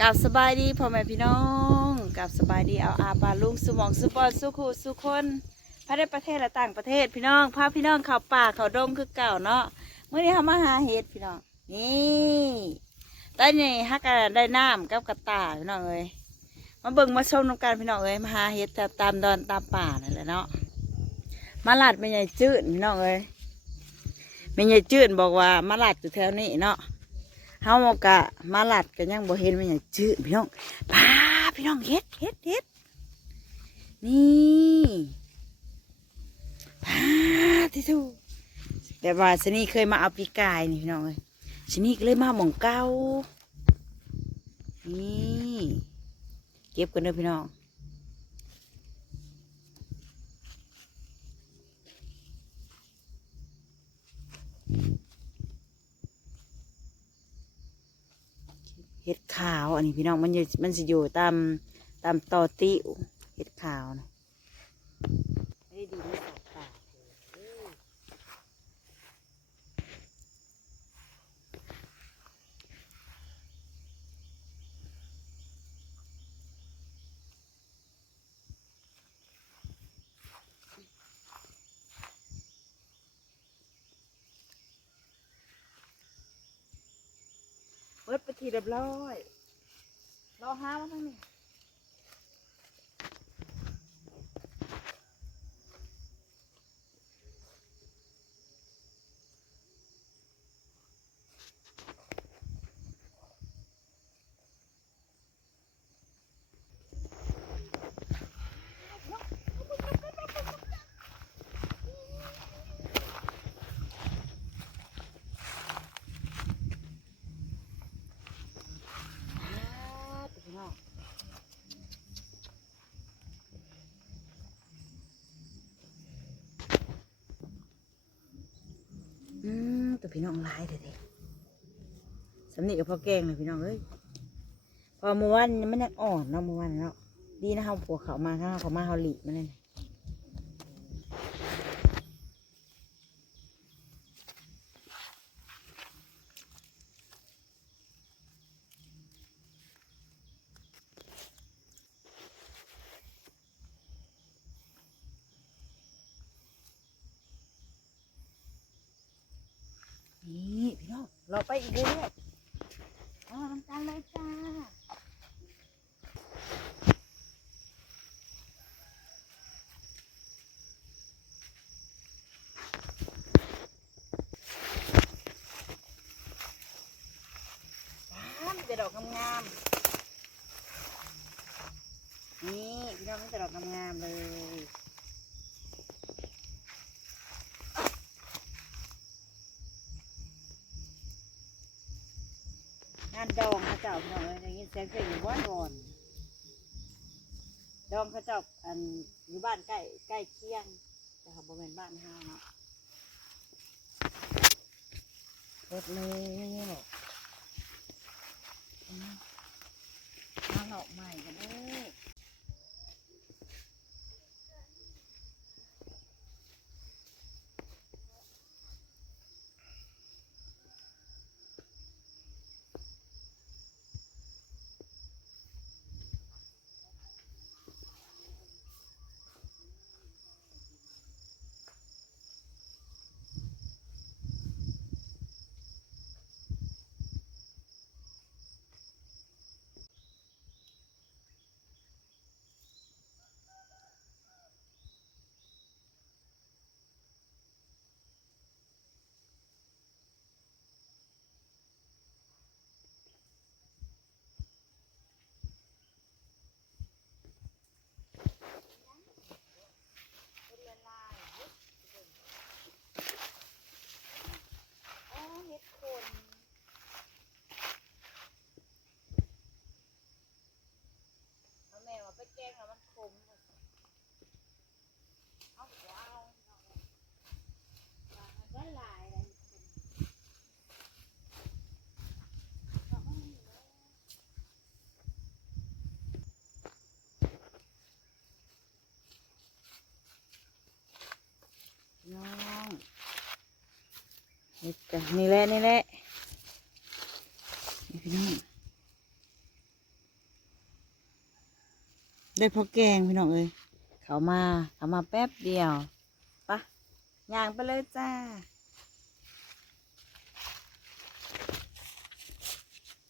กับสบายดีพ่อแม่พี่น้องกับสบายดีเอาอาบาลุงสมองสุปอนสุขุสุคนพาได้ประเทศและต่างประเทศพี่น้องพาพี่น้องเขาป่าเขาดงคือเก่าเนาะเมื่อนี้เขามาหาเห็ดพี่น้องนี่ตอนนี้ฮักกันได้น้ำกับกระต่ายพี่น้องเอ้ยมาเบิ่งมาชมน้ำกันพี่น้องเอ้ยมาหาเห็ดตามดอนตามป่านั่นแหละเนาะมาลัดไม่ใหญ่จืดพี่น้องเอ้ยไม่ใหญ่จืดบอกว่ามาลัดอยู่แถวนี้เนาะ เฮากะมาลัดกันยังบ่เห็นมันอย่างจืดพี่น้องพาพี่น้องเฮ็ดเฮ็ดเฮ็ดนี่พาที่ทูแต่ว่าชนีเคยมาเอาปีกายนี่พี่น้องเลยชนีก็เลยมาหม่องเก้านี่เก็บกันเด้อพี่น้อง เห็ดขาว อันนี้พี่น้องมันอยู่มันสิอยู่ตามตามตอติ้วเห็ดขาวนะได้ดีไม่สับตาเออ เปิดไปทีเรียบร้อยรอห้ามาทั้งนี้อ่าพี่น้องอื พี่น้องหลายเด็ดสำนีกับพ่อแกงเลยพี่น้องเอ้ยพอเมื่อวานมันยังอ่อนเนาะเมื่อวานเนาะดีนะเขาผัวเขามาข้าเขามาเขาหลีมันเลยนี่พี่น้องเรา ไปอีกเรื่อยๆเอาทำการเลยจ้าว้าวมีแต่ดอกงามๆ นี่พี่น้องมีแต่ดอกงามๆเลย งานดองเขาเจ้า พี่น้องเอ้ยได้ยินเสียงเพลงอยู่บ้านนอนดองเขาเจ้าอันอยู่บ้านใกล้ใกล้เคียงแต่เขาบริเวณบ้านห้าเนาะรถเลยนี่หรอกมาหลอกใหม่กันเด้อเฮ็ดคนเอาแม่ว่าไปแกงแล้วมันขมเอาว้าวมันก็หลายเลยน้องนี่ จ้ะนี่แหละนี่แหละพี่น้องได้พอแกงพี่น้องเอ้ยเขามาเขามาแป๊บเดียวปะย่างไปเลยจ้า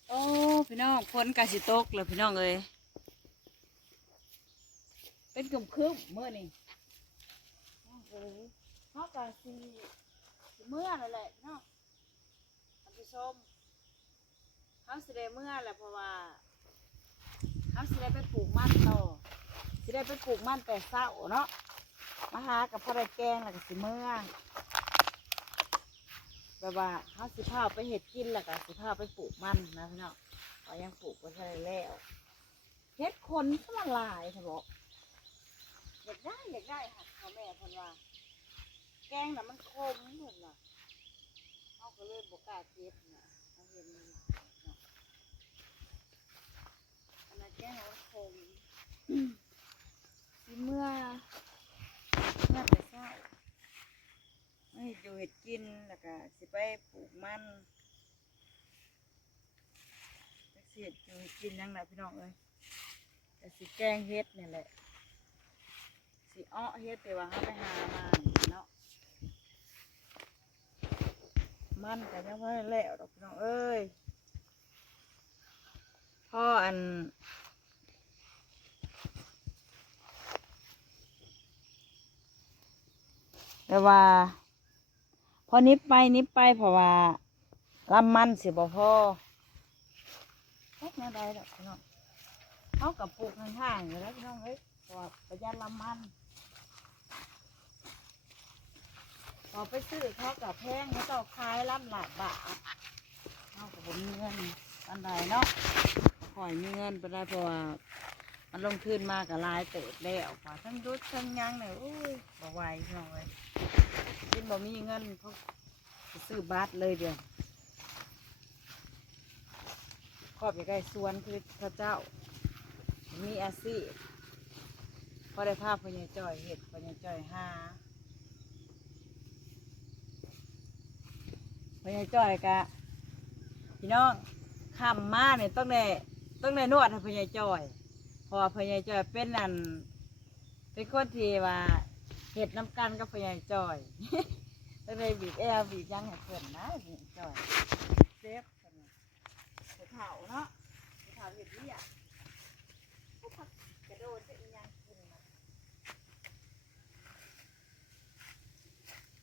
โอ้พี่น้องฝนกาสิตกเลยพี่น้องเอ้ยเป็นกลุ่มคืบเมื่อนี่น้องเขากาสิ เมื่อนั่นแหละพี่น้องท่านผู้ชมเขาสิได้เมื่อแหละเพราะว่าเขาสิได้ไปปลูกมันต่อสิได้ไปปลูกมันแต่เศร้าเนาะมาหากับพ่อได้แกงแล้วก็สิเมื่อแบบว่าเขาสิพาไปเห็ดกินแล้วก็สิพาไปปลูกมันนะพี่น้องเขายังปลูกก็ใช่แล้วเห็ดคนก็มาลายเขาบอกอยากได้อยากได้ค่ะพ่อแม่เพันว่า แกงน่ะมันคมเหมือนว่าเขาก็เลยบอกกล้าเก็บนะเขาเห็นมันหลายเนาะอันนั้นแกงน่ะมันคมสิเมื่อเมื่อแต่เช้าให้ดูเห็ดกินแล้วก็สิไปปลูกมันจักสิเห็ดดูเห็ดกินยังไงพี่น้องเอ้ยแต่สิแกงเห็ดนี่แหละสิอ้อเห็ดแต่ว่าเขาไปหามาเนาะ มันแต่ยังไม่แล้วดอกพี่น้องเอ้ยพ่ออันแต่ว่า พอนิบไปนิบไปเพราะว่าลำมันสิบ่พอแค่แนวใดดอกพี่น้องเขากับปลูกห่างๆอยู่แล้วพี่น้องเอ้ยเพราะว่าประหยัดลำมัน พอไปซื้อเขากับแพงเขาต้องขายลำหลายบาทเขากับผมมีเงินอันใดเนาะคอยมีเงินไปได้เพราะว่ามันลงทุนมากกับลายเติบแล้วกว่าทั้งยุดทั้งยังเนี่ยโอ้ยบ่ไหวพี่น้องเอ้ยกินบ่มีเงินเขาซื้อบัตรเลยเดียวครอบอยากได้สวนคือพระเจ้า มีอาชีพอได้ภาพพญาจ้อยเห็ดพญาจ้อยห้า พญาจ้อยกะพี่น้องคำมาเนี่ยต้องได้ต้องได้นวดให้พญาจ้อย พอพญาจ้อยเป็นอันเป็นคนที่ว่าเห็ดน้ำกันกับพญาจ้อยต้องได้บีบแอลบีบยังให้เพื่อนนะพญาจ้อยเซฟเพิ่นน่ะผู้เฒ่าเนาะเผาเห็ดเรียกผู้พักระโดดจะอียังกินนะ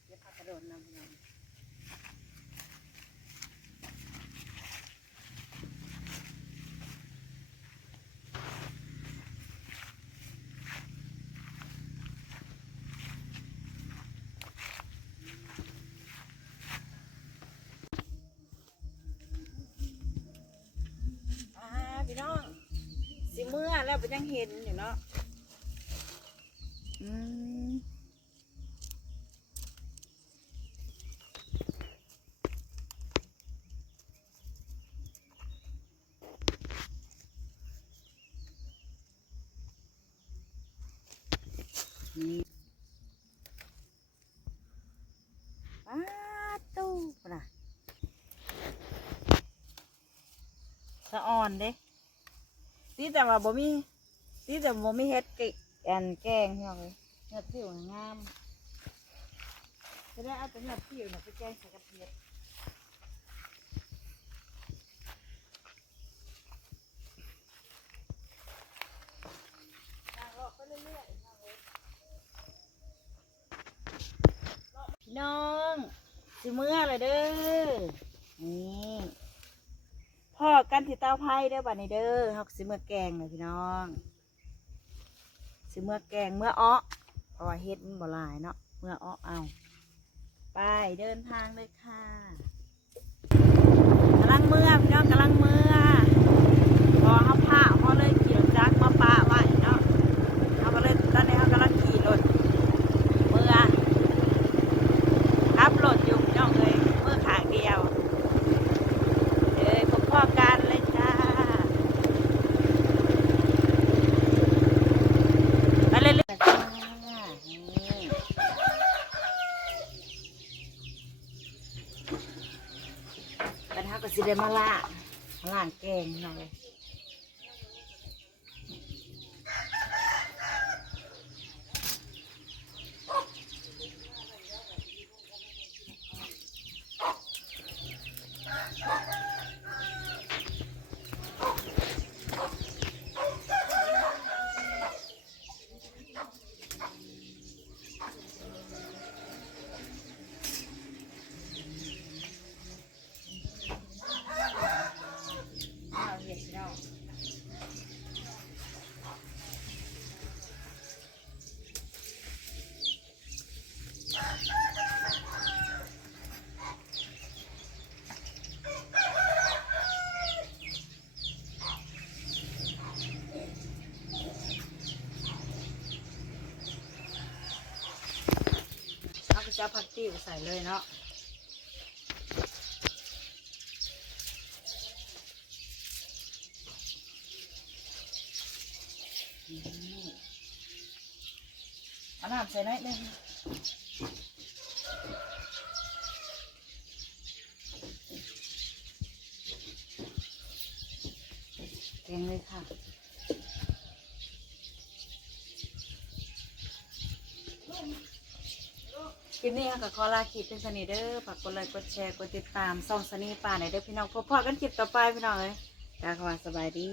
เดี๋ยวพักกระโดดนำเงิน อ่าพี่น้องสิเมื่อ แล้วมันยังเห็นอยู่เนาะอืมนี่ปาตู้ปะนะสะอ่อนเด้ ตีแต่ว่าบ่มีตีแต่บ่มีเฮ็ดกิแอนแกงเฮียเลยเฮ็ดผิวงามจะได้เอาแต่เฮ็ดผิวน่ะไปแกงใส่กระเทียมพี่น้องสิเมื่อเลยเด้อ พ่อกันที่เต้าไผ่เด้อบัดนี้เด้อเฮาก็สิเมื่อแกงเลยพี่น้องสิเมื่อแกงเมื่ออ้อเพราะว่าเฮ็ดมันบ่หลายเนาะเมื่ออ้อเอา ไปเดินทางเลยค่ะกำลังเมื่อพี่น้องกำลังเมื่อเฮาผ้าเฮาเลยขี่รถจักรมาปะไว้เนาะเฮาก็เลยตอนนี้เฮากำลังขี่รถเมื่อขับรถอยู่พี่น้องเลยเมื่อขางเดียว เอ้ยพบพ่อกันเลยจ้าไปเรื่อยๆจ้านี่กระทะก็สิ ได้มาล่างล่างแกงหน่อย กับผักติ้วใส่เลยเนาะอืมเอาน้ำใส่หน่อยหนึงแกงเลยค่ะ ลิปนี้ค่ะกับคอลาคลิปเป็นสนิทเด้อฝากกดไลค์กดแชร์กดติดตามส่องสนีป่าไหนเด้อพี่น้องพบพอกันคลิปต่อไปพี่น้องเลยจ้าขอสบายดี